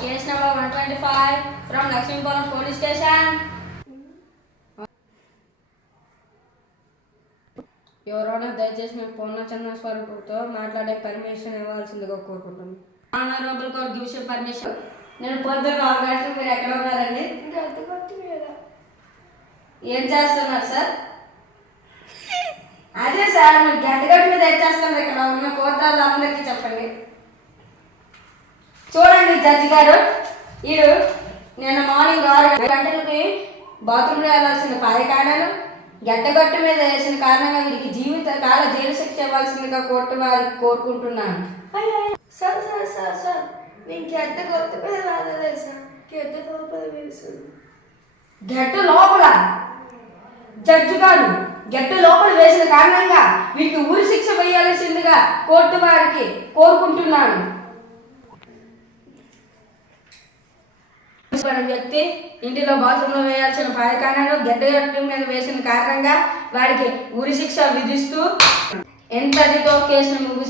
Case number 125 from Lakshmipuram Police Station. ఎవరైనా దయచేసి మేము పూర్ణచంద్ర స్వరూపుతో మాట్లాడే పర్మిషన్ ఇవ్వాల్సిందిగా కోరుకుంటున్నాను. Honourable court gives you permission. నేను పొద్దున్న 6 గంటలకు మీరు ఎక్కడ ఉన్నారండి? ఏం చేస్తున్నారు సార్? అదే సార్ మీరు గంటగట్టు మీద ఏం చేస్తున్నారు? ఇక్కడ ఉన్న కోర్టాలు అందరికీ చెప్పండి. చూడండి జడ్జి గారు, వీడు నిన్న మార్నింగ్ 6 గంటలకి బాత్రూంలో వెళ్ళాల్సిన పాయకాడలు గడ్డగట్టు మీద వేసిన కారణంగా వీడికి జీవితకాల జైలు శిక్ష ఇవ్వాల్సిందిగా కోర్టు వారికి కోరుకుంటున్నాను. సార్ సార్ సార్ సార్ నేను గడ్డ కొత్త మీద రాలేదు సార్, గడ్డ లోపల వేసాను. గడ్డ లోపల జడ్జి గారు గడ్డ లోపల వేసిన కారణంగా వీడికి ఉరి శిక్ష వేయాల్సిందిగా కోర్టు వారికి కోరుకుంటున్నాను. వ్యక్తి ఇంటిలో బాత్రూంలో వేయాల్సిన పాయకాణను గడ్డగట్టు మీద వేసిన కారణంగా వాడికి ఉరి శిక్ష విధిస్తూ ఎంతటితో కేసును ముగిస్తూ